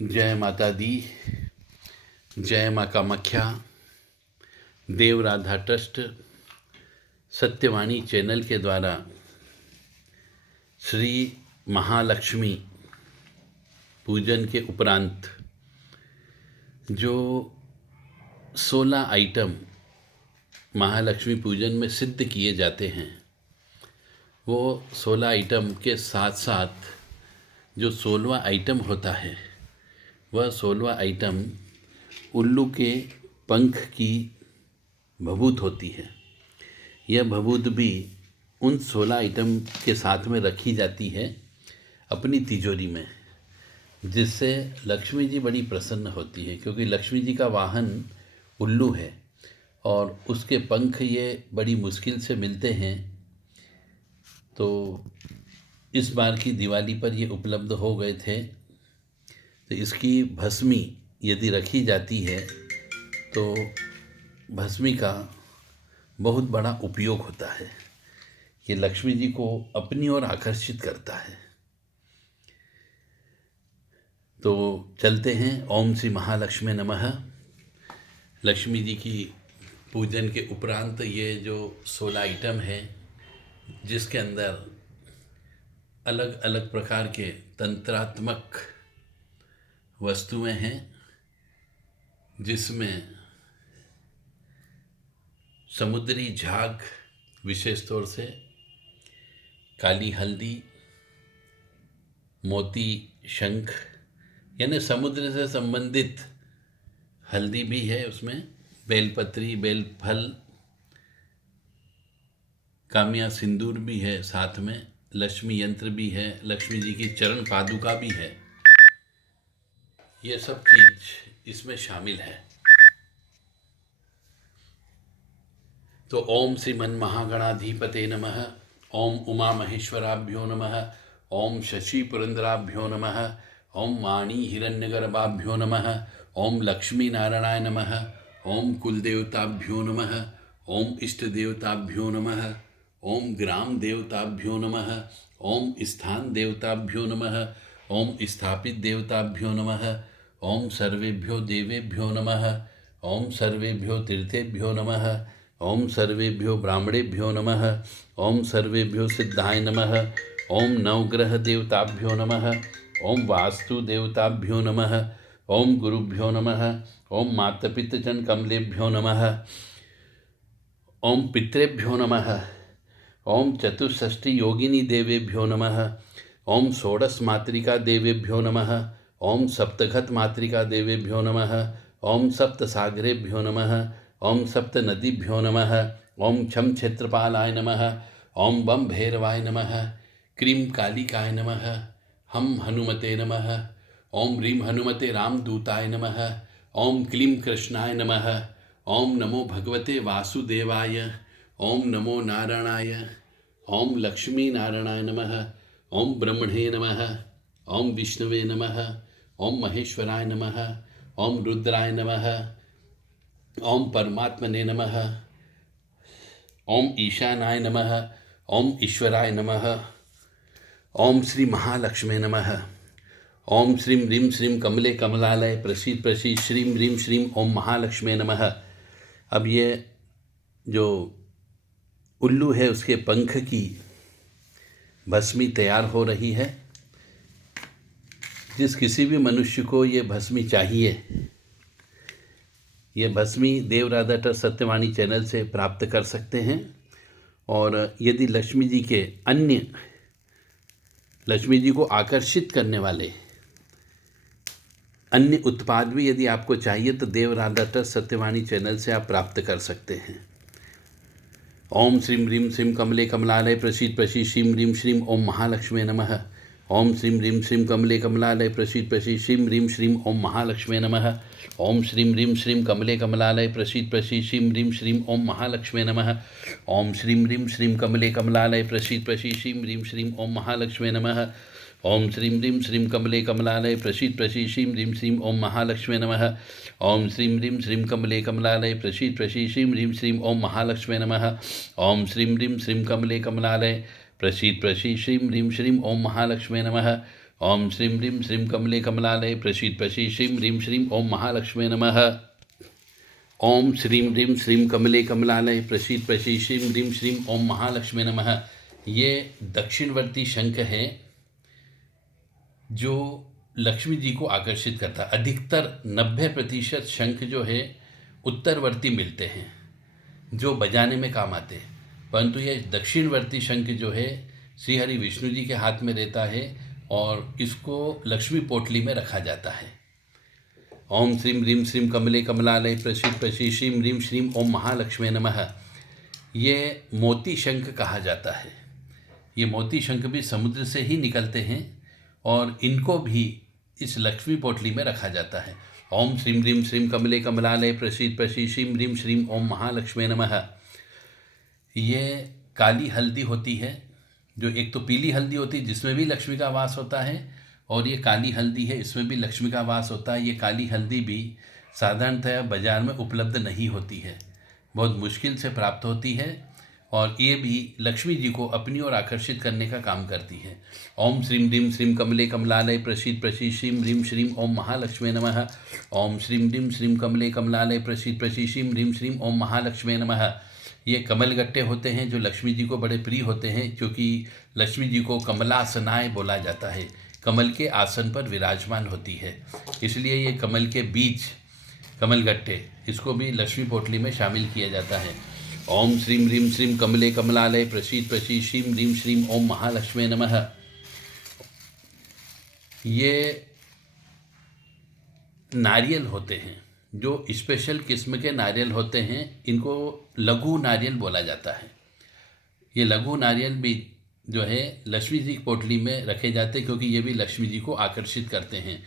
जय माता दी। जय माँ कामाख्या। देव राधा ट्रस्ट सत्यवाणी चैनल के द्वारा श्री महालक्ष्मी पूजन के उपरांत जो 16 आइटम महालक्ष्मी पूजन में सिद्ध किए जाते हैं, वो 16 आइटम के साथ साथ जो 16वां आइटम होता है, वह 16वां आइटम उल्लू के पंख की भभूत होती है। यह भभूत भी उन 16 आइटम के साथ में रखी जाती है अपनी तिजोरी में, जिससे लक्ष्मी जी बड़ी प्रसन्न होती है, क्योंकि लक्ष्मी जी का वाहन उल्लू है और उसके पंख ये बड़ी मुश्किल से मिलते हैं। तो इस बार की दिवाली पर ये उपलब्ध हो गए थे, तो इसकी भस्मी यदि रखी जाती है तो भस्मी का बहुत बड़ा उपयोग होता है। ये लक्ष्मी जी को अपनी ओर आकर्षित करता है। तो चलते हैं। ओम श्री महालक्ष्मी नमः। लक्ष्मी जी की पूजन के उपरांत ये जो 16 आइटम है, जिसके अंदर अलग अलग प्रकार के तंत्रात्मक वस्तुएं हैं, जिसमें समुद्री झाग, विशेष तौर से काली हल्दी, मोती शंख यानी समुद्र से संबंधित हल्दी भी है, उसमें बेलपत्री, बेलफल, काम्या सिंदूर भी है, साथ में लक्ष्मी यंत्र भी है, लक्ष्मी जी की चरण पादुका भी है। ये सब चीज इसमें शामिल है। तो ओम श्रीमन महागणाधिपते नमः। ओम उमा महेश्वराभ्यो नमः। ओम शशि पुरंदराभ्यो नमः। ओम वाणी हिरण्यगर्भाभ्यो नमः। ओम लक्ष्मी नारायणाय नमः। ओम कुलदेवताभ्यो नमः। ओम इष्ट देवताभ्यो नमः। ओम ग्राम देवताभ्यो नमः। ओम स्थान देवताभ्यो नमः। ओम स्थापित देवताभ्यो नमः। ओम सर्वेभ्यो देवेभ्यो नमः। ओम सर्वेभ्यो तीर्थेभ्यो नमः। ओम सर्वेभ्यो ब्राह्मणेभ्यो नमः। ओम सर्वेभ्यो सिद्धाय नमः। ओम नवग्रह देवताभ्यो नमः। ओम वास्तु देवताभ्यो नमः। ओम गुरुभ्यो नमः। ओम मातपितृजन कमलेभ्यो नमः। ओम पितृभ्यो नमः। ओम चतुष्षष्टि योगिनी देवेभ्यो नमः। ओम षोडश मातृका देवेभ्यो नमः। ओम सप्तघत मातृका देवेभ्यो नमः। ओम सप्तसागरेभ्यो नमः। ओम सप्त नदीभ्यो नमः। ओम छम क्षेत्रपालाय नमः। ओम बम भैरवाय नमः। क्रीम कालिकाय नमः। हम हनुमते नमः। ओम ह्रीं हनुमते रामदूताय नमः। ओम क्लीं कृष्णाय नमः। ओम नमो भगवते वासुदेवाय। ओम नमो नारायणाय। ओम लक्ष्मी नारायणाय नमः। ओम ब्रह्मणे नमः। ओम विष्णुवे नमः। ओम महेश्वराय नमः। ओम रुद्राय नमः। ओम परमात्मने नमः। ओम ईशानाय नमः। ओम ईश्वराय नमः। ओम श्री महालक्ष्मी नमः। ओम श्रीं ह्रीं श्रीं कमले कमलालय प्रसीद प्रसीद श्रीं ह्रीं श्रीं ओम महालक्ष्मी नमः। अब ये जो उल्लू है, उसके पंख की भस्मी तैयार हो रही है। जिस किसी भी मनुष्य को ये भस्मी चाहिए, ये भस्मी देव राधा ट्रस्ट सत्यवाणी चैनल से प्राप्त कर सकते हैं। और यदि लक्ष्मी जी के अन्य लक्ष्मी जी को आकर्षित करने वाले अन्य उत्पाद भी यदि आपको चाहिए, तो देव राधा ट्रस्ट सत्यवाणी चैनल से आप प्राप्त कर सकते हैं। ओम श्रीं ह्रीं श्रीं कमले कमलालय प्रसीद प्रसीद श्रीं ह्रीं श्रीं ओम महालक्ष्मी नमः। ओम श्रीं ह्रीं श्रीं कमले कमलालय प्रसीद प्रसीद श्रीं ह्रीं श्रीं ओम महालक्ष्मी नमः। ओम श्रीं ह्रीं श्रीं कमले कमलालय प्रसीद प्रसीद श्रीं ह्रीं श्रीं ओम महालक्ष्मी नमः। ओम श्रीं ह्रीं श्रीं कमले कमलालय प्रसीद प्रसीद श्रीं ह्रीं श्रीं ओम महालक्ष्मी नमः। ओम श्रीं ह्रीं श्रीं कमले कमलालय प्रसीद प्रसीद श्रीं ह्रीं श्रीं ओम महालक्ष्मी नमः। ओम श्रीं ह्रीं श्रीं कमले कमलालय प्रसीद प्रसीद श्रीं ह्रीं श्रीं ओम महालक्ष्मी नमः। ओम श्रीं ह्रीं श्रीं कमले कमलालय प्रसीद प्रसीद श्रीं ह्रीं श्रीं ओम महालक्ष्मी नमः। ओम श्रीं ह्रीं श्रीं कमले कमलालय प्रसीद प्रसीद श्रीं ह्रीं श्रीं ओम महालक्ष्मी नमः। ओम श्रीं ह्रीं श्रीं कमले कमलालय प्रसीद प्रसीद श्रीं ह्रीं श्रीं ओम महालक्ष्मी नमः। ये दक्षिणवर्ती शंख है जो लक्ष्मी जी को आकर्षित करता है। अधिकतर 90% शंख जो है उत्तरवर्ती मिलते हैं जो बजाने में काम आते हैं, परंतु ये दक्षिणवर्ती शंख जो है श्री हरि विष्णु जी के हाथ में रहता है और इसको लक्ष्मी पोटली में रखा जाता है। ओम श्रीं ह्रीं श्रीं कमले कमलालय प्रसीद प्रसीद श्रीं ह्रीं श्रीं ओम महालक्ष्मी नमः। ये मोती शंख कहा जाता है। ये मोती शंख भी समुद्र से ही निकलते हैं और इनको भी इस लक्ष्मी पोटली में रखा जाता है। ओम श्रीं ह्रीं श्रीं कमले कमलालय प्रसीद प्रसीद श्रीं ह्रीं श्रीं ओम महालक्ष्मी नमः। ये काली हल्दी होती है, जो एक तो पीली हल्दी होती है जिसमें भी लक्ष्मी का वास होता है, और ये काली हल्दी है इसमें भी लक्ष्मी का वास होता है। ये काली हल्दी भी साधारणतः बाज़ार में उपलब्ध नहीं होती है, बहुत मुश्किल से प्राप्त होती है, और ये भी लक्ष्मी जी को अपनी ओर आकर्षित करने का काम करती है। ओम श्रीं ह्रीं श्रीं कमले कमलालय प्रसीद प्रसीद श्रीं ह्रीं श्रीं ओम महालक्ष्मी नमः। ओम श्रीं ह्रीं श्रीं कमले कमलालय प्रसीद प्रसीद श्रीं ह्रीं श्रीं ओम महालक्ष्मी नमः। ये कमलगट्टे होते हैं जो लक्ष्मी जी को बड़े प्रिय होते हैं, क्योंकि लक्ष्मी जी को कमलासनाएँ बोला जाता है, कमल के आसन पर विराजमान होती है, इसलिए ये कमल के बीज कमलगट्टे इसको भी लक्ष्मी पोटली में शामिल किया जाता है। ओम श्रीं ह्रीं श्रीं कमले कमलालय प्रसीद प्रसीद श्रीं ह्रीं श्रीं ओम महालक्ष्मी नमः। ये नारियल होते हैं, जो स्पेशल किस्म के नारियल होते हैं, इनको लघु नारियल बोला जाता है। ये लघु नारियल भी जो है लक्ष्मी जी की पोटली में रखे जाते हैं, क्योंकि ये भी लक्ष्मी जी को आकर्षित करते हैं।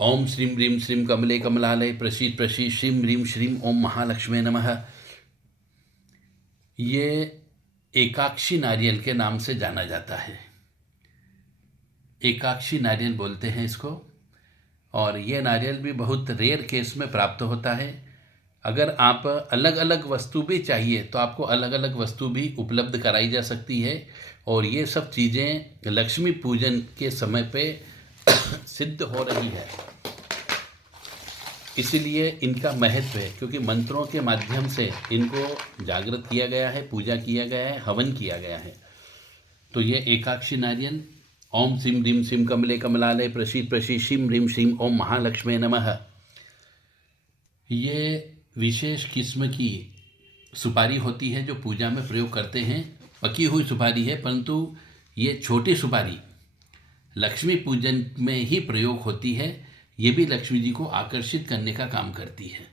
ओम श्रीं ह्रीं श्रीं कमले कमलालय प्रसीद प्रसीद श्रीं ह्रीं श्रीं ओम महालक्ष्मी नमः। ये एकाक्षी नारियल के नाम से जाना जाता है, एकाक्षी नारियल बोलते हैं इसको, और ये नारियल भी बहुत रेयर केस में प्राप्त होता है। अगर आप अलग अलग वस्तु भी चाहिए तो आपको अलग अलग वस्तु भी उपलब्ध कराई जा सकती है, और ये सब चीज़ें लक्ष्मी पूजन के समय पे सिद्ध हो रही है, इसलिए इनका महत्व है, क्योंकि मंत्रों के माध्यम से इनको जागृत किया गया है, पूजा किया गया है, हवन किया गया है। तो ये एकाक्षी नारियल। ओम श्रीं ह्रीं श्रीं कमले कमलालय प्रसीद प्रसीद श्रीं ह्रीं श्रीं ओम महालक्ष्मी नमः। ये विशेष किस्म की सुपारी होती है जो पूजा में प्रयोग करते हैं। पकी हुई सुपारी है, परंतु ये छोटी सुपारी लक्ष्मी पूजन में ही प्रयोग होती है। ये भी लक्ष्मी जी को आकर्षित करने का काम करती है।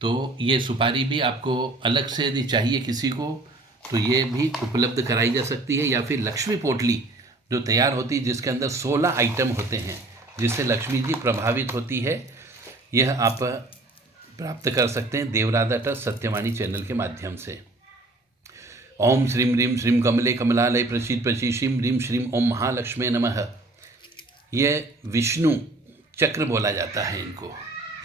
तो ये सुपारी भी आपको अलग से यदि चाहिए किसी को तो ये भी उपलब्ध कराई जा सकती है, या फिर लक्ष्मी पोटली जो तैयार होती है जिसके अंदर 16 आइटम होते हैं जिससे लक्ष्मी जी प्रभावित होती है, यह आप प्राप्त कर सकते हैं देवराधा ट्रस्ट सत्यवाणी चैनल के माध्यम से। ओम श्रीं ह्रीं श्रीं कमले कमलालय प्रसीद प्रसीद श्रीं ह्रीं श्रीं ओम महालक्ष्मी नमः। ये विष्णु चक्र बोला जाता है इनको,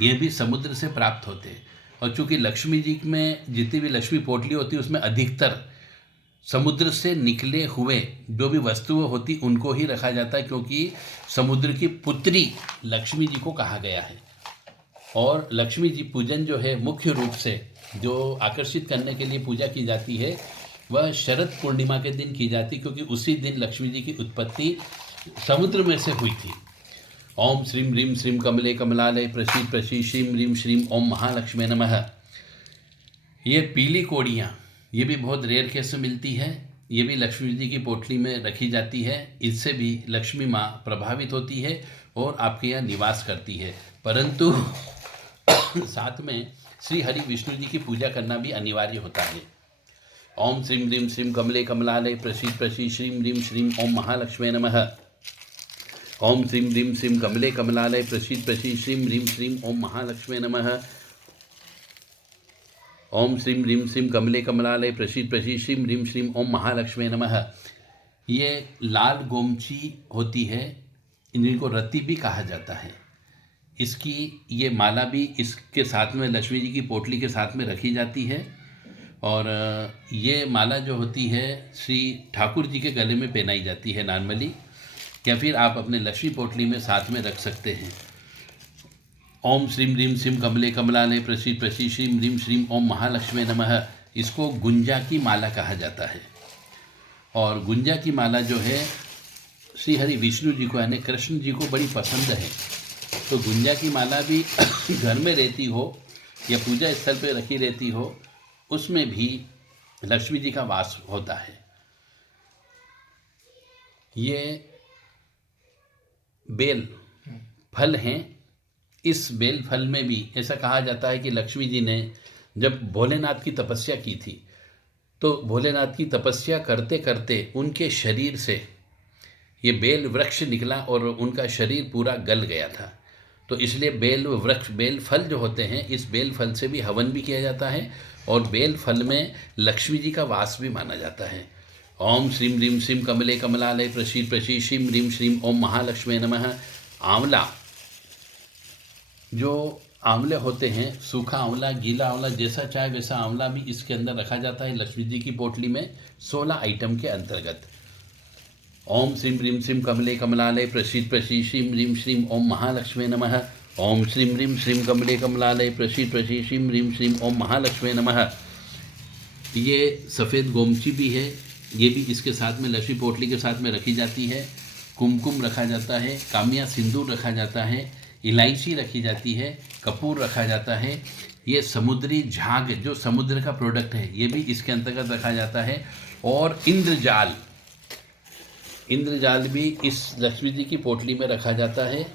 ये भी समुद्र से प्राप्त होते हैं, और चूँकि लक्ष्मी जी में जितनी भी लक्ष्मी पोटली होती है उसमें अधिकतर समुद्र से निकले हुए जो भी वस्तुएं होती उनको ही रखा जाता है, क्योंकि समुद्र की पुत्री लक्ष्मी जी को कहा गया है। और लक्ष्मी जी पूजन जो है मुख्य रूप से जो आकर्षित करने के लिए पूजा की जाती है वह शरद पूर्णिमा के दिन की जाती, क्योंकि उसी दिन लक्ष्मी जी की उत्पत्ति समुद्र में से हुई थी। ओम श्रीं ह्रीं श्रीं कमले कमलालय प्रसीद प्रसीद श्रीं ह्रीं श्रीं ओम महालक्ष्मी नमः। ये पीली कोड़ियाँ ये भी बहुत रेयर केस में मिलती है, ये भी लक्ष्मी जी की पोटली में रखी जाती है। इससे भी लक्ष्मी माँ प्रभावित होती है और आपके यहाँ निवास करती है, परंतु साथ में श्री हरि विष्णु जी की पूजा करना भी अनिवार्य होता है। ओम श्रीं ह्रीं श्रीं कमले कमलालय प्रसीद प्रसीद श्रीं ह्रीं श्रीं ओम महालक्ष्मी नमः। ओम श्रीं ह्रीं श्रीं कमले कमलालय प्रसीद प्रसीद श्रीं ह्रीं श्रीं ओम महालक्ष्मी नमः। ओम श्रीं ह्रीं श्रीं कमले कमलालय प्रसीद प्रसीद श्रीं ह्रीं श्रीं ओम महालक्ष्मी नमः। ये लाल गोमची होती है, इनको रति भी कहा जाता है। इसकी ये माला भी इसके साथ में लक्ष्मी जी की पोटली के साथ में रखी जाती है, और ये माला जो होती है श्री ठाकुर जी के गले में पहनाई जाती है नॉर्मली। या फिर आप अपने लक्ष्मी पोटली में साथ में रख सकते हैं। ओम श्रीम ह्रीम श्रीम कमले कमलालय प्रसीद प्रसीद श्रीम ह्रीम श्रीम ओम महालक्ष्मी नमः। इसको गुंजा की माला कहा जाता है। और गुंजा की माला जो है श्री हरि विष्णु जी को यानी कृष्ण जी को बड़ी पसंद है। तो गुंजा की माला भी घर में रहती हो या पूजा स्थल पे रखी रहती हो, उसमें भी लक्ष्मी जी का वास होता है। ये बेल फल हैं। इस बेल फल में भी ऐसा कहा जाता है कि लक्ष्मी जी ने जब भोलेनाथ की तपस्या की थी, तो भोलेनाथ की तपस्या करते करते उनके शरीर से ये बेल वृक्ष निकला और उनका शरीर पूरा गल गया था। तो इसलिए बेल वृक्ष, बेल फल जो होते हैं, इस बेल फल से भी हवन भी किया जाता है और बेल फल में लक्ष्मी जी का वास भी माना जाता है। ओम श्रीम ह्रीम श्रीम कमले कमलालय प्रसीद प्रसीद श्रीम ह्रीम श्रीम ओम महालक्ष्मी नमः। आंवला, जो आंवले होते हैं, सूखा आंवला, गीला आंवला, जैसा चाहे वैसा आंवला भी इसके अंदर रखा जाता है लक्ष्मी जी की पोटली में 16 आइटम के अंतर्गत। ओम श्रीम ह्रीम श्रीम कमले कमलालय प्रसीद प्रसीद श्रीम ह्रीम श्रीम ओम महालक्ष्मी नमः। ओम श्रीम ह्रीम श्रीम कमले कमलालय प्रसीद प्रसीद श्रीम ह्रीम श्रीम ओम महालक्ष्मी नमः। ये सफ़ेद गोमची भी है, ये भी इसके साथ में लक्ष्मी पोटली के साथ में रखी जाती है। कुमकुम रखा जाता है, कामिया सिंदूर रखा जाता है, इलायची रखी जाती है, कपूर रखा जाता है। ये समुद्री झाग जो समुद्र का प्रोडक्ट है, ये भी इसके अंतर्गत रखा जाता है। और इंद्रजाल, इंद्रजाल भी इस लक्ष्मी जी की पोटली में रखा जाता है।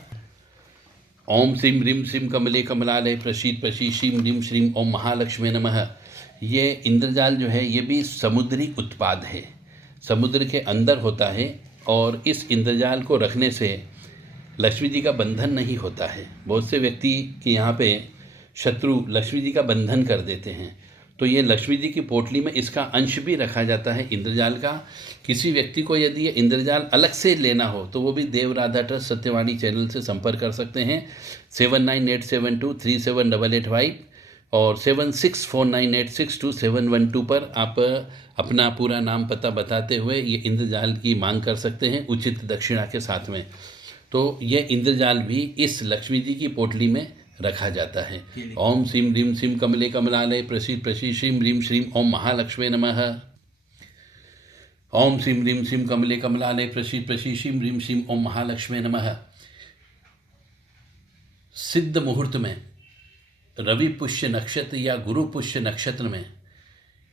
ओम श्रीम ह्रीम श्रीम कमले कमलालय प्रसीद प्रसीद श्रीम ह्रीम श्रीम ओम महालक्ष्मी नमः। ये इंद्रजाल जो है, ये भी समुद्री उत्पाद है, समुद्र के अंदर होता है। और इस इंद्रजाल को रखने से लक्ष्मी जी का बंधन नहीं होता है। बहुत से व्यक्ति के यहाँ पे शत्रु लक्ष्मी जी का बंधन कर देते हैं, तो ये लक्ष्मी जी की पोटली में इसका अंश भी रखा जाता है इंद्रजाल का। किसी व्यक्ति को यदि ये इंद्रजाल अलग से लेना हो तो वो भी देव राधा ट्रस्ट सत्यवाणी चैनल से संपर्क कर सकते हैं। 7987237885 और 7649862712 पर आप अपना पूरा नाम पता बताते हुए ये इंद्रजाल की मांग कर सकते हैं उचित दक्षिणा के साथ में। तो ये इंद्रजाल भी इस लक्ष्मी जी की पोटली में रखा जाता है। ओम श्रीम ह्रीम श्रीम कमले कमलालय प्रसीद प्रसीद श्रीम ह्रीम श्रीम ओम महालक्ष्मी नमः। ओम श्रीम ह्रीम श्रीम कमले कमलालय प्रसीद प्रसीद श्रीम ह्रीम श्रीम ओम महालक्ष्मी नमः। सिद्ध मुहूर्त में रवि पुष्य नक्षत्र या गुरु पुष्य नक्षत्र में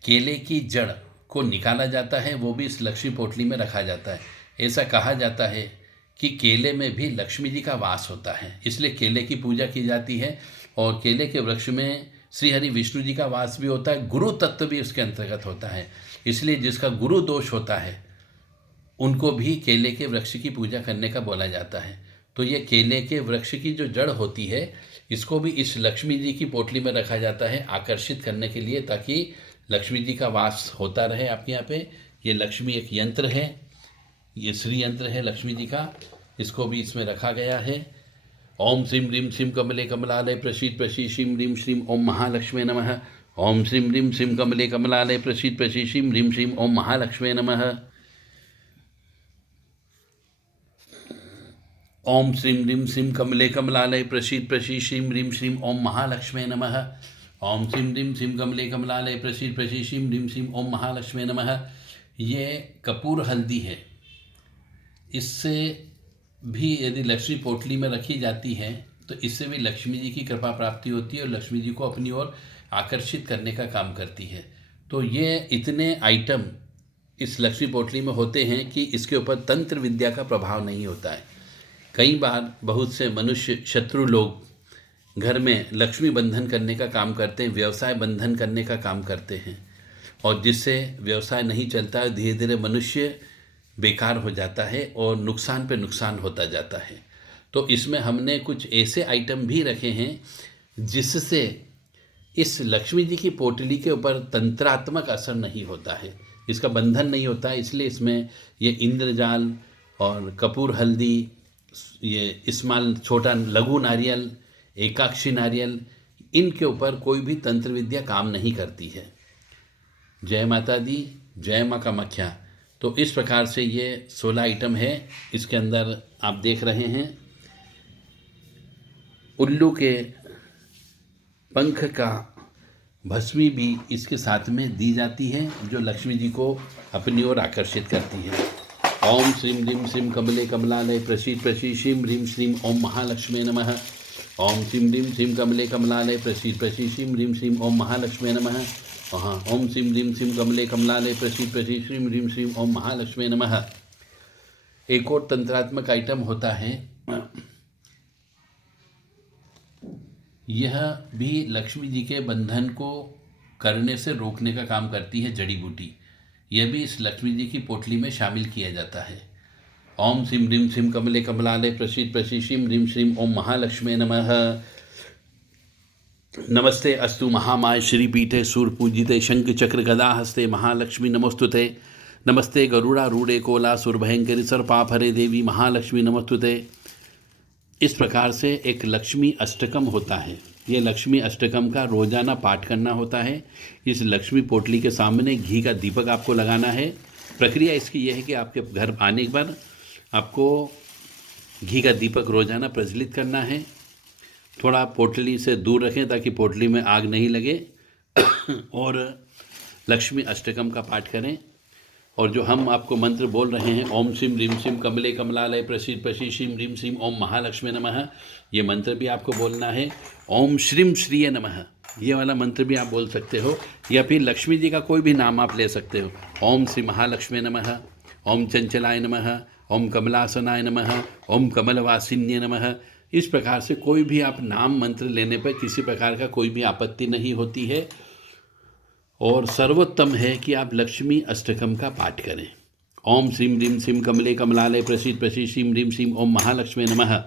केले की जड़ को निकाला जाता है, वो भी इस लक्ष्मी पोटली में रखा जाता है। ऐसा कहा जाता है कि केले में भी लक्ष्मी जी का वास होता है, इसलिए केले की पूजा की जाती है। और केले के वृक्ष में श्री हरि विष्णु जी का वास भी होता है, गुरु तत्व भी उसके अंतर्गत होता है। इसलिए जिसका गुरु दोष होता है उनको भी केले के वृक्ष की पूजा करने का बोला जाता है। तो ये केले के वृक्ष की जो जड़ होती है, इसको भी इस लक्ष्मी जी की पोटली में रखा जाता है आकर्षित करने के लिए, ताकि लक्ष्मी जी का वास होता रहे आपके यहाँ पे। ये लक्ष्मी एक यंत्र है, ये श्री यंत्र है लक्ष्मी जी का, इसको भी इसमें रखा गया है। ओम श्रीम ह्रीम श्रीम कमले कमलालय प्रसीद प्रसीद श्रीम ह्रीम श्रीम ओम महालक्ष्मी नमः। ओम श्रीम ह्रीम श्रीम कमले कमलालय प्रसीद प्रसीद श्रीम ह्रीम श्रीम ओम महालक्ष्मी नमः। ओम श्रीम ह्रीम श्रीम कमले कमलालय प्रसीद प्रसीद श्रीम ह्रीम श्रीम ओम महालक्ष्मी नमः। ओम श्रीम ह्रीम श्रीम कमले कमलालय प्रसीद प्रसीद श्रीम ह्रीम श्रीम ओम महालक्ष्मी नमः। ये कपूर हल्दी है, इससे भी यदि लक्ष्मी पोटली में रखी जाती है तो इससे भी लक्ष्मी जी की कृपा प्राप्ति होती है और लक्ष्मी जी को अपनी ओर आकर्षित करने का काम करती है। तो ये इतने आइटम इस लक्ष्मी पोटली में होते हैं कि इसके ऊपर तंत्र विद्या का प्रभाव नहीं होता है। कई बार बहुत से मनुष्य शत्रु लोग घर में लक्ष्मी बंधन करने का काम करते हैं, व्यवसाय बंधन करने का काम करते हैं, और जिससे व्यवसाय नहीं चलता है, धीरे धीरे मनुष्य बेकार हो जाता है और नुकसान पे नुकसान होता जाता है। तो इसमें हमने कुछ ऐसे आइटम भी रखे हैं जिससे इस लक्ष्मी जी की पोटली के ऊपर तंत्रात्मक असर नहीं होता है, इसका बंधन नहीं होता है। इसलिए इसमें ये इंद्रजाल और कपूर हल्दी, ये इस्माल छोटा लघु नारियल, एकाक्षी नारियल, इनके ऊपर कोई भी तंत्र विद्या काम नहीं करती है। जय माता दी, जय माँ कामाख्या। तो इस प्रकार से ये 16 आइटम है। इसके अंदर आप देख रहे हैं उल्लू के पंख का भस्मी भी इसके साथ में दी जाती है, जो लक्ष्मी जी को अपनी ओर आकर्षित करती है। ओम श्रीम ह्रीम श्रीम कमले कमलालय प्रसीद प्रसीद श्रीम ह्रीम श्रीम ओम महालक्ष्मी नमः। ओम श्रीम ह्रीम श्रीम कमले कमलालय प्रसीद प्रसीद श्रीम ह्रीम श्रीम ओम महालक्ष्मी नमः। वहाँ ओम श्रीम ह्रीम श्रीम कमले कमलालय प्रसीद प्रसीद श्रीम ह्रीम श्रीम ओम महालक्ष्मी नमः। एक और तंत्रात्मक आइटम होता है, यह भी लक्ष्मी जी के बंधन को करने से रोकने का काम करती है, जड़ी बूटी। यह भी इस लक्ष्मी जी की पोटली में शामिल किया जाता है। ओम श्रीम ह्रीम श्रीम कमले कमलालय प्रसीद प्रसीद श्रीम ह्रीम श्रीम ओम महालक्ष्मी नमः। नमस्ते अस्तु महामाय श्रीपीठे सूरपूजिते शंख चक्र गदा हस्ते महालक्ष्मी नमोस्तुते। नमस्ते गरुड़ारूढ़े कोला सुरभयंकरी सर्पाफरे देवी महालक्ष्मी नमोस्तुते। इस प्रकार से एक लक्ष्मी अष्टकम होता है। ये लक्ष्मी अष्टकम का रोजाना पाठ करना होता है। इस लक्ष्मी पोटली के सामने घी का दीपक आपको लगाना है। प्रक्रिया इसकी यह है कि आपके घर आने के बाद आपको घी का दीपक रोजाना प्रज्वलित करना है। थोड़ा पोटली से दूर रखें ताकि पोटली में आग नहीं लगे और लक्ष्मी अष्टकम का पाठ करें। और जो हम आपको मंत्र बोल रहे हैं, ओम श्रीम ह्रीम श्रीम कमले कमलालय प्रसीद प्रसीद श्रीम ह्रीम श्रीम ओम महालक्ष्मी नमः, ये मंत्र भी आपको बोलना है। ओम श्रीम श्रीय नमः, ये वाला मंत्र भी आप बोल सकते हो, या फिर लक्ष्मी जी का कोई भी नाम आप ले सकते हो। ओम श्री महालक्ष्मी नमः, ओम चंचलाय नमः, ओम कमलासनाय नमः, ओम कमलवासिन्य नमः। इस प्रकार से कोई भी आप नाम मंत्र लेने पर किसी प्रकार का कोई भी आपत्ति नहीं होती है। और सर्वोत्तम है कि आप लक्ष्मी अष्टकम का पाठ करें। ओम श्रीम ह्रीम श्रीम कमले कमलालय प्रसीद प्रसीद श्रीम ह्रीम श्रीम ओम महालक्ष्मी नमः।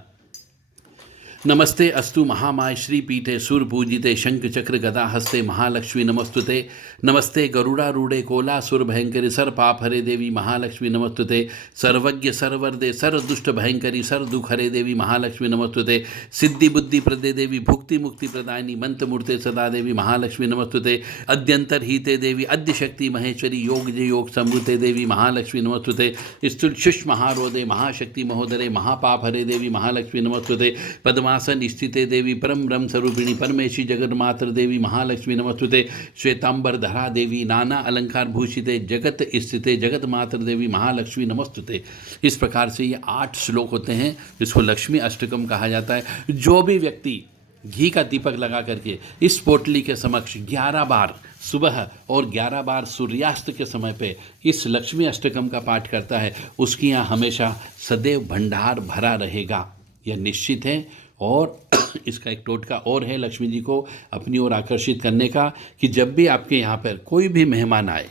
नमस्ते अस्तु महामाय श्रीपीठे सुरपूजिते शंख चक्र गदा हस्ते महालक्ष्मी नमस्तुते। नमस्ते गरुड़ारूढ़े कोला सुरभयंकरी सर्पाफरे देवी महालक्ष्मी नमस्तुते। सर्वज्ञ सर्वरदे सर्वदुष्ट भयंकरी सर्वदुख हरे देवी महालक्ष्मी नमस्तुते। सिद्धि बुद्धि प्रदे देवी भुक्ति मुक्ति प्रदायिनी मंत्र मूर्ते सदा देवी महालक्ष्मी नमस्तुते। अद्यंतर हिते देवी अद्य शक्ति महेश्वरी योग जय योग समृते देवी महालक्ष्मी नमस्तुते। स्तुष्ष महारोदे महाशक्ति महोदरे महापाप हरे देवी महालक्ष्मी नमस्तुते। पद्मासन स्थिते देवी परम ब्रह्म स्वरूपिणी परमेशी जगन्मात्र देवी महालक्ष्मी नमस्तुते। श्वेतांबर धरा देवी नाना अलंकार भूषिते जगत स्थिते जगत मात्र देवी महालक्ष्मी नमस्तुते। इस प्रकार से ये 8 श्लोक होते हैं, जिसको लक्ष्मी अष्टकम कहा जाता है। जो भी व्यक्ति घी का दीपक लगा करके इस पोटली के समक्ष 11 बार सुबह और 11 बार सूर्यास्त के समय पे इस लक्ष्मी अष्टकम का पाठ करता है, उसकी यहाँ हमेशा सदैव भंडार भरा रहेगा, यह निश्चित है। और इसका एक टोटका और है लक्ष्मी जी को अपनी ओर आकर्षित करने का, कि जब भी आपके यहाँ पर कोई भी मेहमान आए,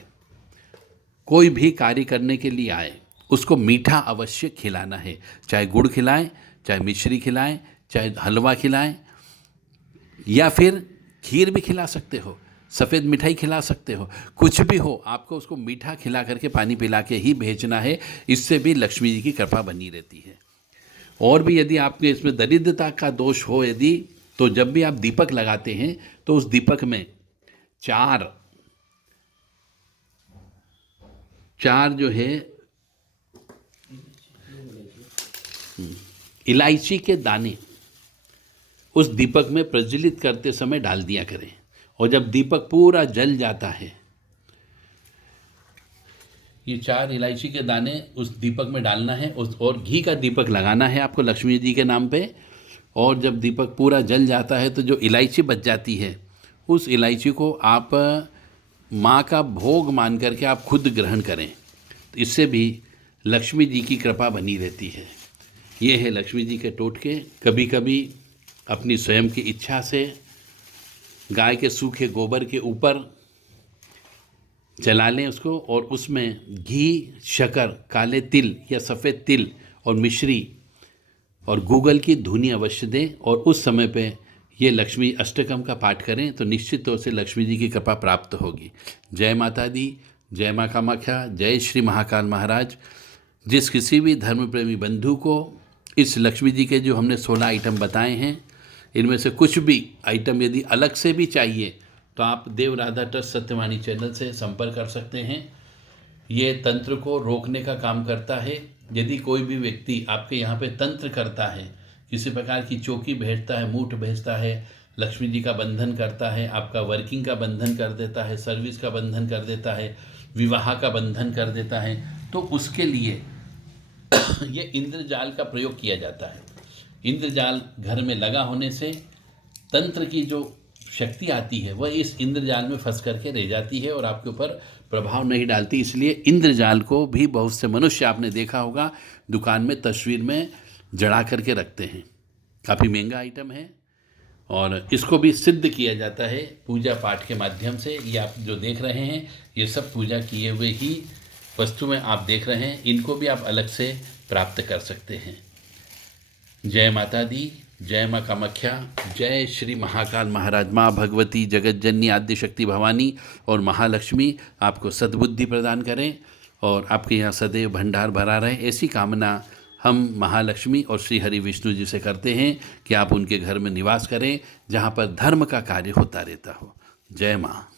कोई भी कार्य करने के लिए आए, उसको मीठा अवश्य खिलाना है। चाहे गुड़ खिलाएं, चाहे मिश्री खिलाएं, चाहे हलवा खिलाएं, या फिर खीर भी खिला सकते हो, सफ़ेद मिठाई खिला सकते हो, कुछ भी हो, आपको उसको मीठा खिला करके पानी पिला के ही भेजना है। इससे भी लक्ष्मी जी की कृपा बनी रहती है। और भी यदि आपके इसमें दरिद्रता का दोष हो यदि, तो जब भी आप दीपक लगाते हैं तो उस दीपक में चार जो है इलायची के दाने उस दीपक में प्रज्वलित करते समय डाल दिया करें। और जब दीपक पूरा जल जाता है, ये 4 इलायची के दाने उस दीपक में डालना है, और घी का दीपक लगाना है आपको लक्ष्मी जी के नाम पे। और जब दीपक पूरा जल जाता है तो जो इलायची बच जाती है, उस इलायची को आप माँ का भोग मान करके आप खुद ग्रहण करें। तो इससे भी लक्ष्मी जी की कृपा बनी रहती है। ये है लक्ष्मी जी के टोटके। कभी कभी अपनी स्वयं की इच्छा से गाय के सूखे गोबर के ऊपर जला लें उसको, और उसमें घी, शक्कर, काले तिल या सफ़ेद तिल और मिश्री और गूगल की धुनी अवश्य दें। और उस समय पे ये लक्ष्मी अष्टकम का पाठ करें तो निश्चित तौर से लक्ष्मी जी की कृपा प्राप्त होगी। जय माता दी, जय माँ कामाख्या, जय श्री महाकाल महाराज। जिस किसी भी धर्म प्रेमी बंधु को इस लक्ष्मी जी के जो हमने 16 आइटम बताए हैं, इनमें से कुछ भी आइटम यदि अलग से भी चाहिए तो आप देव राधा ट्रस्ट सत्यवाणी चैनल से संपर्क कर सकते हैं। ये तंत्र को रोकने का काम करता है। यदि कोई भी व्यक्ति आपके यहाँ पे तंत्र करता है, किसी प्रकार की चौकी भेजता है, मूठ भेजता है, लक्ष्मी जी का बंधन करता है, आपका वर्किंग का बंधन कर देता है, सर्विस का बंधन कर देता है, विवाह का बंधन कर देता है, तो उसके लिए ये इंद्रजाल का प्रयोग किया जाता है। इंद्रजाल घर में लगा होने से तंत्र की जो शक्ति आती है वह इस इंद्रजाल में फंस करके रह जाती है और आपके ऊपर प्रभाव नहीं डालती। इसलिए इंद्रजाल को भी बहुत से मनुष्य, आपने देखा होगा, दुकान में तस्वीर में जड़ा करके रखते हैं। काफ़ी महंगा आइटम है और इसको भी सिद्ध किया जाता है पूजा पाठ के माध्यम से। ये आप जो देख रहे हैं ये सब पूजा किए हुए ही वस्तु में आप देख रहे हैं, इनको भी आप अलग से प्राप्त कर सकते हैं। जय माता दी, जय माँ कामाख्या, जय श्री महाकाल महाराज, माँ भगवती जगत जननी आद्य शक्ति भवानी और महालक्ष्मी आपको सद्बुद्धि प्रदान करें और आपके यहाँ सदैव भंडार भरा रहे, ऐसी कामना हम महालक्ष्मी और श्री हरि विष्णु जी से करते हैं कि आप उनके घर में निवास करें जहाँ पर धर्म का कार्य होता रहता हो। जय माँ।